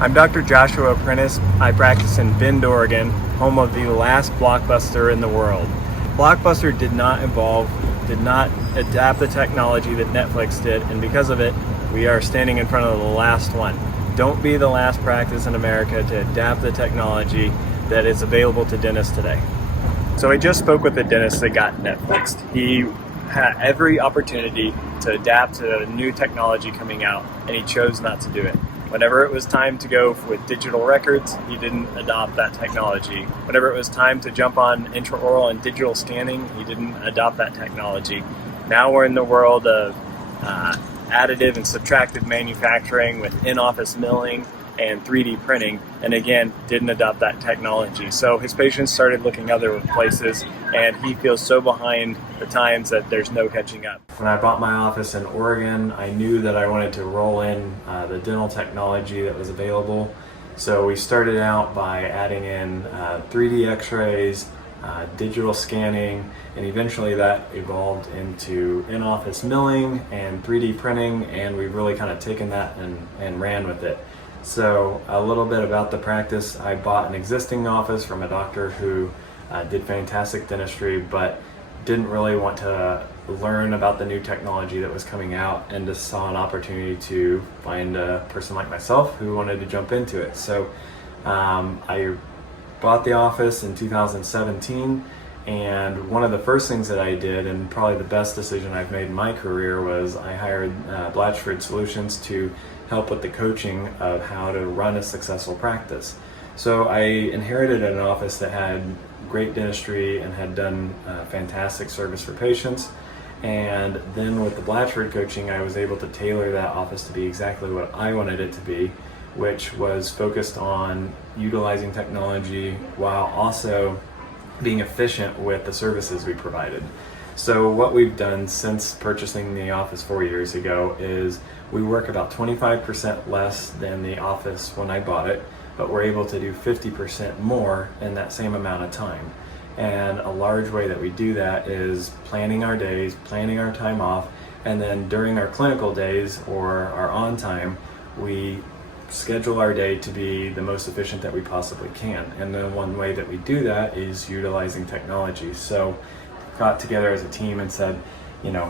I'm Dr. Joshua Apprentice. I practice in Bend, Oregon, home of the last blockbuster in the world. Blockbuster did not adapt the technology that Netflix did, and because of it, we are standing in front of the last one. Don't be the last practice in America to adapt the technology that is available to dentists today. So I just spoke with a dentist that got Netflixed. He had every opportunity to adapt to the new technology coming out, and he chose not to do it. Whenever it was time to go with digital records, he didn't adopt that technology. Whenever it was time to jump on intraoral and digital scanning, he didn't adopt that technology. Now we're in the world of additive and subtractive manufacturing with in-office milling and 3D printing, and again, didn't adopt that technology. So his patients started looking other places, and he feels so behind the times that there's no catching up. When I bought my office in Oregon, I knew that I wanted to roll in the dental technology that was available. So we started out by adding in 3D x-rays, digital scanning, and eventually that evolved into in-office milling and 3D printing, and we've really kind of taken that and ran with it. So a little bit about the practice. I bought an existing office from a doctor who did fantastic dentistry, but didn't really want to learn about the new technology that was coming out, and just saw an opportunity to find a person like myself who wanted to jump into it. So I bought the office in 2017, and one of the first things that I did, and probably the best decision I've made in my career, was I hired Blatchford Solutions to help with the coaching of how to run a successful practice. So I inherited an office that had great dentistry and had done fantastic service for patients. And then with the Blatchford coaching, I was able to tailor that office to be exactly what I wanted it to be, which was focused on utilizing technology while also being efficient with the services we provided. So what we've done since purchasing the office 4 years ago is we work about 25% less than the office when I bought it, but we're able to do 50% more in that same amount of time. And a large way that we do that is planning our days, planning our time off, and then during our clinical days or our on time, we schedule our day to be the most efficient that we possibly can. And then one way that we do that is utilizing technology. So got together as a team and said,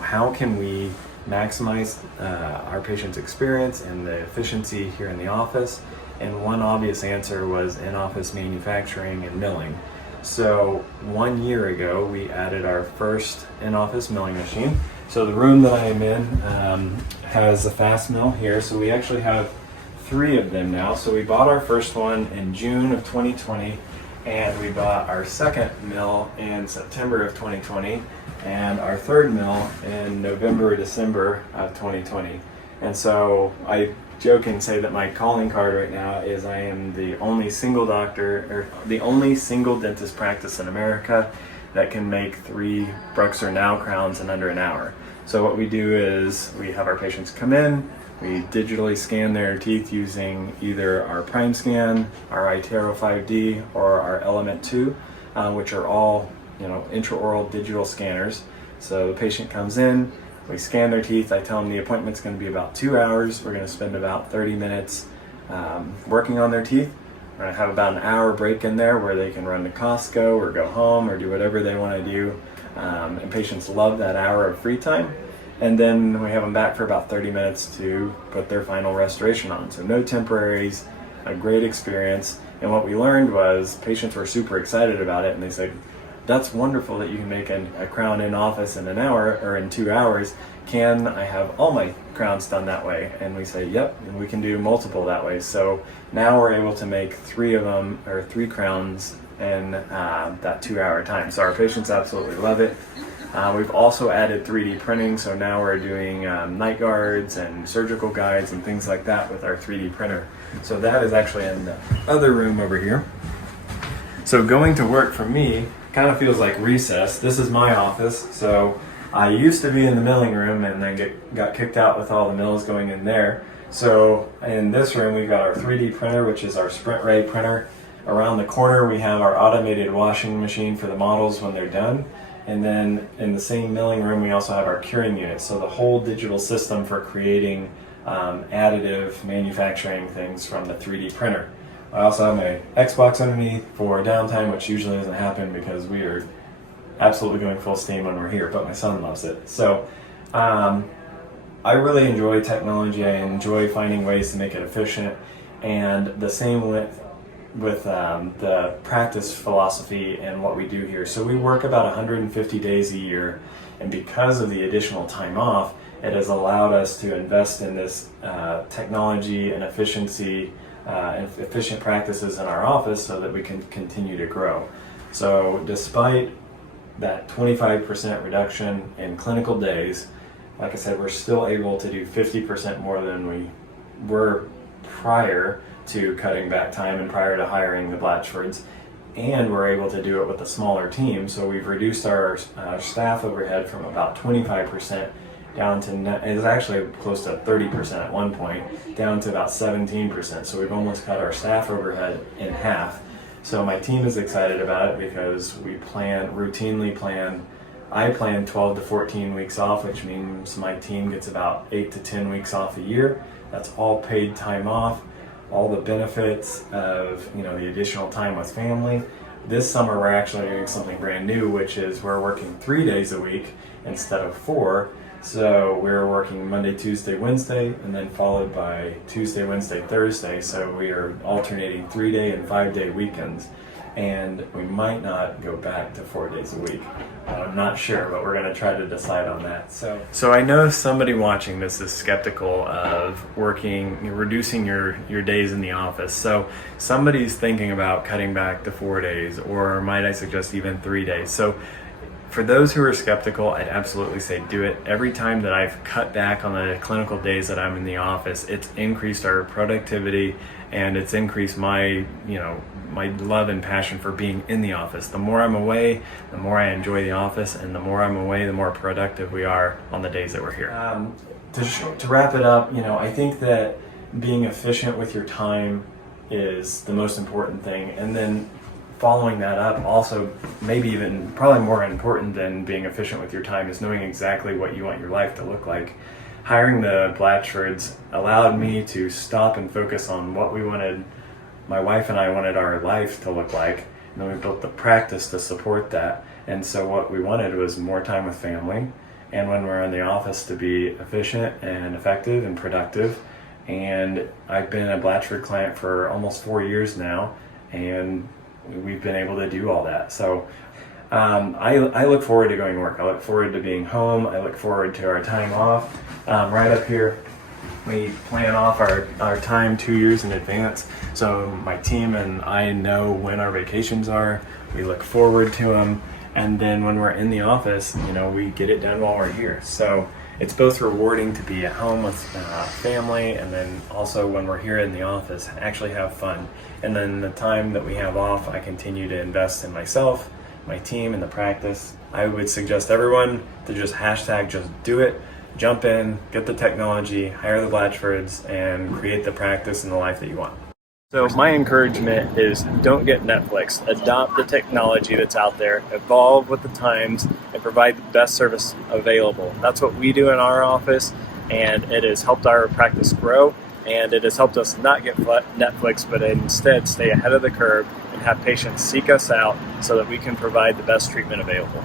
how can we maximize our patient's experience and the efficiency here in the office? And one obvious answer was in-office manufacturing and milling. So 1 year ago, we added our first in-office milling machine. So the room that I am in has a fast mill here. So we actually have 3 of them now. So we bought our first one in June of 2020, and we bought our second mill in September of 2020, and our third mill in November or December of 2020. And so I joke and say that my calling card right now is I am the only single dentist practice in America that can make 3 Bruxer or Now crowns in under an hour. So what we do is we have our patients come in, we digitally scan their teeth using either our Prime Scan, our iTero 5D, or our Element 2, which are all intraoral digital scanners. So the patient comes in, we scan their teeth. I tell them the appointment's going to be about 2 hours. We're going to spend about 30 minutes working on their teeth. We're going to have about an hour break in there where they can run to Costco or go home or do whatever they want to do. And patients love that hour of free time. And then we have them back for about 30 minutes to put their final restoration on. So no temporaries, a great experience. And what we learned was patients were super excited about it, and they said, that's wonderful that you can make a crown in office in an hour or in 2 hours. Can I have all my crowns done that way? And we say, yep, and we can do multiple that way. So now we're able to make 3 of them, or 3 crowns in that 2 hour time. So our patients absolutely love it. We've also added 3D printing, so now we're doing night guards and surgical guides and things like that with our 3D printer. So that is actually in the other room over here. So going to work for me kind of feels like recess. This is my office, so I used to be in the milling room and then got kicked out with all the mills going in there. So in this room we've got our 3D printer, which is our Sprint Ray printer. Around the corner we have our automated washing machine for the models when they're done. And then in the same milling room, we also have our curing unit. So the whole digital system for creating additive manufacturing things from the 3D printer. I also have my Xbox underneath for downtime, which usually doesn't happen because we are absolutely going full steam when we're here, but my son loves it. So I really enjoy technology. I enjoy finding ways to make it efficient, and the same with the practice philosophy and what we do here. So we work about 150 days a year, and because of the additional time off, it has allowed us to invest in this technology and efficiency and efficient practices in our office so that we can continue to grow. So despite that 25% reduction in clinical days, like I said, we're still able to do 50% more than we were prior to cutting back time and prior to hiring the Blatchfords, and we're able to do it with a smaller team. So we've reduced our staff overhead from about 25% down to, it was actually close to 30% at one point, down to about 17%. So we've almost cut our staff overhead in half. So my team is excited about it because we routinely plan, I plan 12 to 14 weeks off, which means my team gets about 8 to 10 weeks off a year. That's all paid time off, all the benefits of the additional time with family. This summer we're actually doing something brand new, which is we're working 3 days a week instead of 4. So we're working Monday, Tuesday, Wednesday, and then followed by Tuesday, Wednesday, Thursday. So we are alternating 3-day and 5-day weekends. And we might not go back to 4 days a week. I'm not sure, but we're going to try to decide on that. So I know somebody watching this is skeptical of reducing your days in the office. So somebody's thinking about cutting back to 4 days, or might I suggest even 3 days. So for those who are skeptical, I'd absolutely say do it. Every time that I've cut back on the clinical days that I'm in the office, it's increased our productivity, and it's increased my love and passion for being in the office. The more I'm away, the more I enjoy the office, and the more I'm away, the more productive we are on the days that we're here. To wrap it up, I think that being efficient with your time is the most important thing, and then following that up, also maybe even probably more important than being efficient with your time, is knowing exactly what you want your life to look like. Hiring the Blatchfords allowed me to stop and focus on what we wanted, my wife and I wanted our life to look like, and then we built the practice to support that. And so what we wanted was more time with family, and when we're in the office to be efficient and effective and productive. And I've been a Blatchford client for almost 4 years now, and we've been able to do all that. So I look forward to going to work. I look forward to being home. I look forward to our time off. Right up here, we plan off our time 2 years in advance. So my team and I know when our vacations are. We look forward to them. And then when we're in the office, we get it done while we're here. So it's both rewarding to be at home with family, and then also when we're here in the office, actually have fun. And then the time that we have off, I continue to invest in myself, my team, and the practice. I would suggest everyone to just do it, jump in, get the technology, hire the Blatchfords, and create the practice and the life that you want. So my encouragement is don't get Netflix. Adopt the technology that's out there, evolve with the times, and provide the best service available. That's what we do in our office, and it has helped our practice grow, and it has helped us not get Netflix, but instead stay ahead of the curve and have patients seek us out so that we can provide the best treatment available.